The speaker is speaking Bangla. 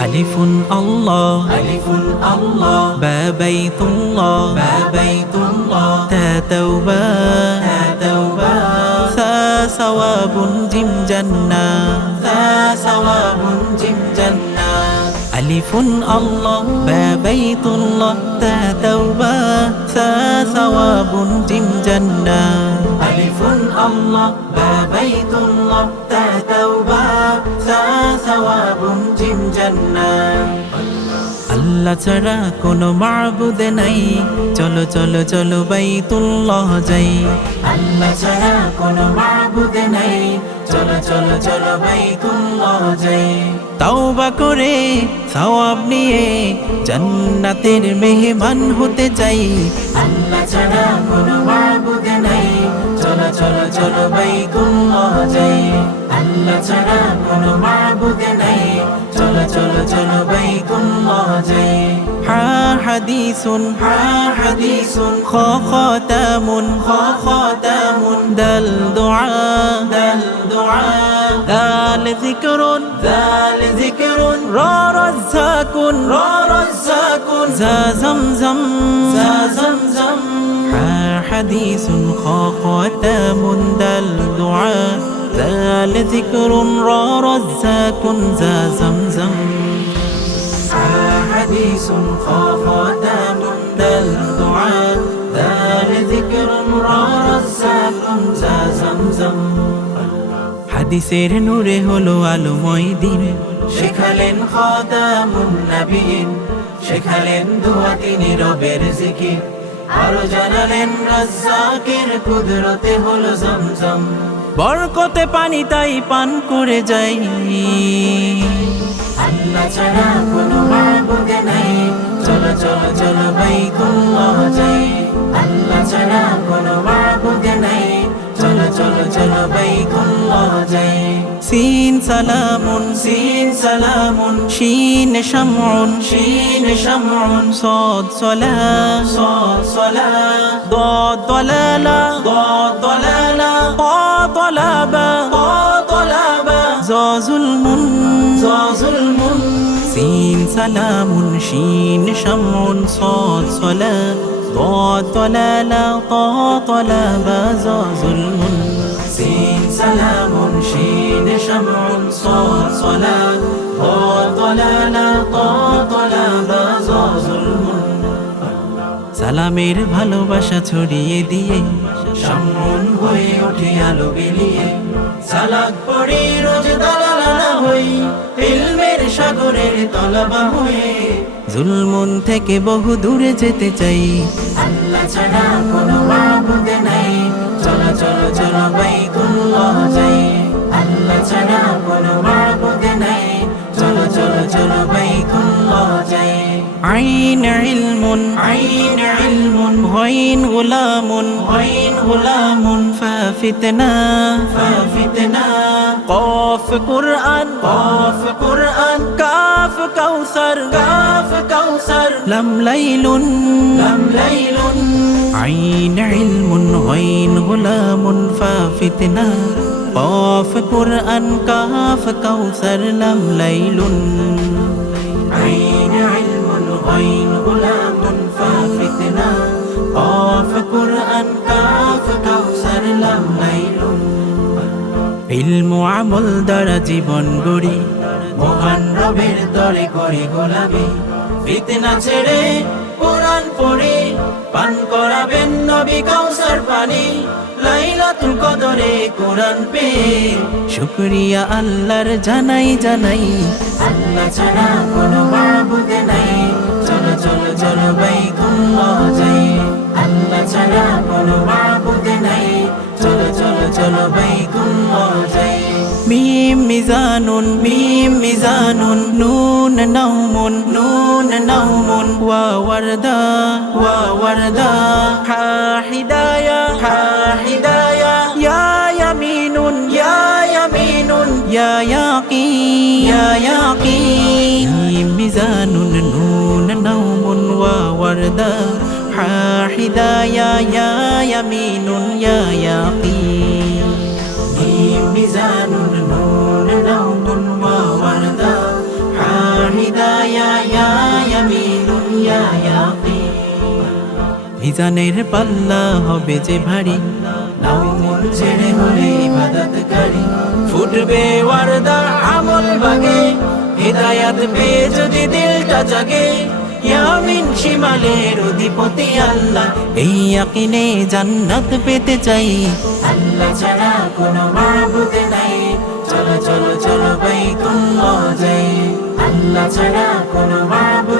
ألف الله ألف الله با بيت الله با بيت الله تا توبة تا توبة ثا ثواب جم جنة ثا ثواب جم جنة ألف الله با بيت الله تا توبة ثا ثواب جم جنة ألف الله بابيت الله تا توبة ثا ثواب جم جنة আল্লাহ ছাড়া কোনো মাবুদ নাই চলো চলো চলো বাইতুল্লাহ যাই আল্লাহ ছাড়া কোনো মাবুদ নাই চলো চলো চলো বাইতুল্লাহ যাই তাওবা করে সওয়াব নিয়ে জান্নাতের মেহমান হতে চাই আল্লাহ ছাড়া কোনো মাবুদ নাই চলো চলো বাইতুল্লাহ যাই আল্লাহ ছাড়া কোনো মাবুদ নাই চলো চলো চলো বাইতুল্লাহ যাই হা হাদিসুন হা হাদিসুন খ খাতামুন খ খাতামুন দাল দুআ দাল দুআ ذكر ذا لذكر را رزاق را رزاق ذا زمزم ذا زمزم ها حديث خاق وتام دل دعاء ذا لذكر را رزاق ذا زمزم ها حديث خاق وتام دل دعاء ذا لذكر را رزاق ذا زمزم হাদিসের নূরে হলো আলোময় দিন শেখালেন শেখালেন দোয়া তিনি রবের আরো জানালেন কুদরতে হলো জমজম বরকতে পানি তাই পান করে যাই আল্লাহ ছাড়া কোনো মাবুদ নাই চলো চলো চলো বাইতুল্লাহ যাই আল্লাহ ছাড়া কোনো لبيك الله سين سلام سين سلام شين شمع شين شمع صاد صلاة صاد صلاة ضاد ضلالة ضاد ضلالة طا طلبة طا طلبة زا ظلم زا ظلم سين سلام شين شمع صاد صلاة ضاد ضلالة طا طلبة زا ظلم سين سلام شين شمع صاد صلاة ضاد ضلالة طا طلبة زا ظلم সালামের ভালোবাসা ছড়িয়ে দিয়ে সম্মন হয়ে ওঠে আলো বিলিয়ে সালাক পড়ে রোজ দালালা হই ইলমের সাগরের তলবা হয়ে জুলমুন থেকে বহু দূরে যেতে চাই আল্লাহ ছাড়া কোনো মাবুদ নাই চলো চলো চলো বাইতুল্লাহ যাই আল্লাহ ছাড়া কোনো মাবুদ নাই চলো চলো চলো বাইতুল্লাহ যাই عين علم عين علم غين غلام غين غلام ففتنا ففتنا قاف قرآن قاف قرآن كاف كوثر كاف كوثر لم ليل لم ليل عين علم غين غلام ففتنا قاف قرآن كاف كوثر لم ليل عين علم غين غلام ففتنا قاف قرآن كاف كوثر لم ليل ইলমু আমল দ্বারা জীবন গড়ি মহান রবের তরে করে গোলামি ফিতনা ছেড়ে কোরআন পড়ে পান করাবেন নবী কাউসার পানি লাইলাতুল কদরে কোরআন পে শুকরিয়া আল্লাহর জানাই জানাই আল্লাহ ছাড়া কোনো মাবুদ নাই চলো চলো চলো বাইতুল্লাহ যাই আল্লাহ ছাড়া কোনো মাবুদ নাই চলো চলো চলো বাইতুল্লাহ যাই ميم ميزان ميم ميزان نون نوم نون نوم ووردة ووردة حا حداية حا حداية يا يمين يا يمين يا يقين يا يقين ميم ميزان نون نوم ووردة حا حداية يا يمين يا يقين ভিজানের পাল্লা হবে যে ভারী ছেড়ে হলে ইবাদত ফুটবে ওয়ারদা আমল বাগে হেদায়াত পেয়ে যদি দিলটা জাগে ইয়ামিন শিমালের অধিপতি আল্লাহ এই ইয়াকিনে জান্নাত পেতে চাই আল্লাহ ছাড়া কোনো মাবুদ নাই চলো চলো চলো বাইতুল্লাহ যাই আল্লাহ ছাড়া কোনো মাবুদ